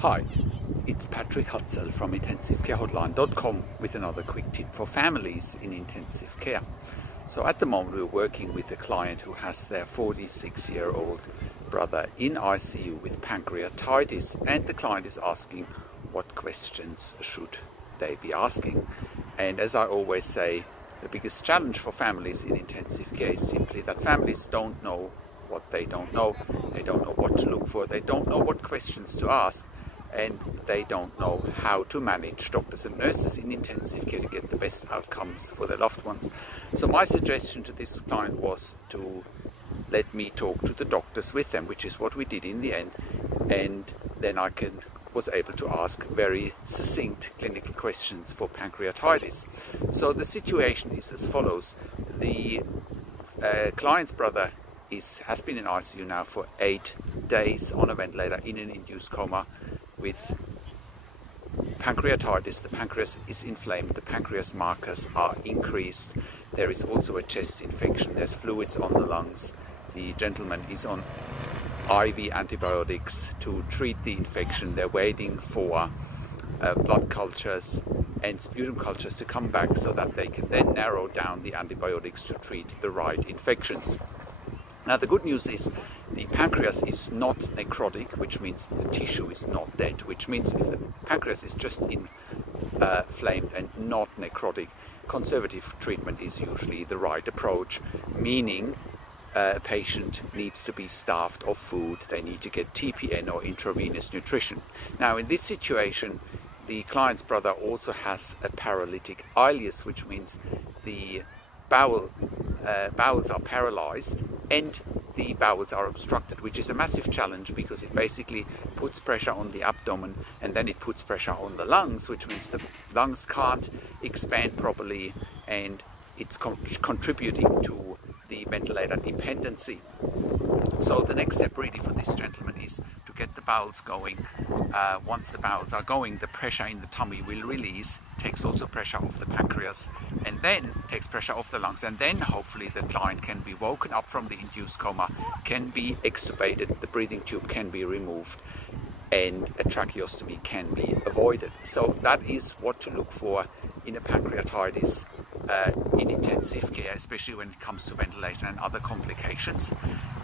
Hi, it's Patrick Hutzel from intensivecarehotline.com with another quick tip for families in intensive care. So at the moment we're working with a client who has their 46-year-old brother in ICU with pancreatitis, and the client is asking what questions should they be asking. And as I always say, the biggest challenge for families in intensive care is simply that families don't know what they don't know. They don't know what to look for. They don't know what questions to ask. And they don't know how to manage doctors and nurses in intensive care to get the best outcomes for their loved ones. So my suggestion to this client was to let me talk to the doctors with them, which is what we did in the end. And then I was able to ask very succinct clinical questions for pancreatitis. So the situation is as follows. The client's brother has been in ICU now for 8 days on a ventilator in an induced coma with pancreatitis. The pancreas is inflamed, the pancreas markers are increased. There is also a chest infection, there's fluids on the lungs. The gentleman is on IV antibiotics to treat the infection. They're waiting for blood cultures and sputum cultures to come back so that they can then narrow down the antibiotics to treat the right infections. Now the good news is the pancreas is not necrotic, which means the tissue is not dead, which means if the pancreas is just inflamed and not necrotic, conservative treatment is usually the right approach, meaning a patient needs to be starved of food, they need to get TPN or intravenous nutrition. Now in this situation, the client's brother also has a paralytic ileus, which means the bowels are paralyzed and the bowels are obstructed, which is a massive challenge because it basically puts pressure on the abdomen and then it puts pressure on the lungs, which means the lungs can't expand properly and it's contributing to the ventilator dependency. So the next step really for this gentleman is to get the bowels going. Once the bowels are going, the pressure in the tummy will release, takes also pressure off the pancreas, and then takes pressure off the lungs, and then hopefully the client can be woken up from the induced coma, can be extubated, the breathing tube can be removed, and a tracheostomy can be avoided. So that is what to look for in a pancreatitis in intensive care, especially when it comes to ventilation and other complications.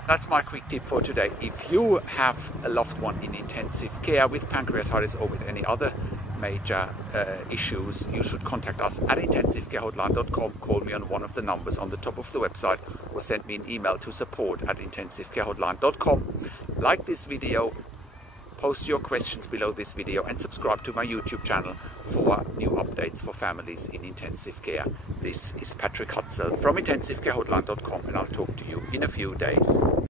That's my quick tip for today. If you have a loved one in intensive care with pancreatitis or with any other major issues, you should contact us at intensivecarehotline.com. Call me on one of the numbers on the top of the website or send me an email to support@intensivecarehotline.com. Like this video, post your questions below this video and subscribe to my YouTube channel for new updates for families in intensive care. This is Patrick Hutzel from intensivecarehotline.com and I'll talk to you in a few days.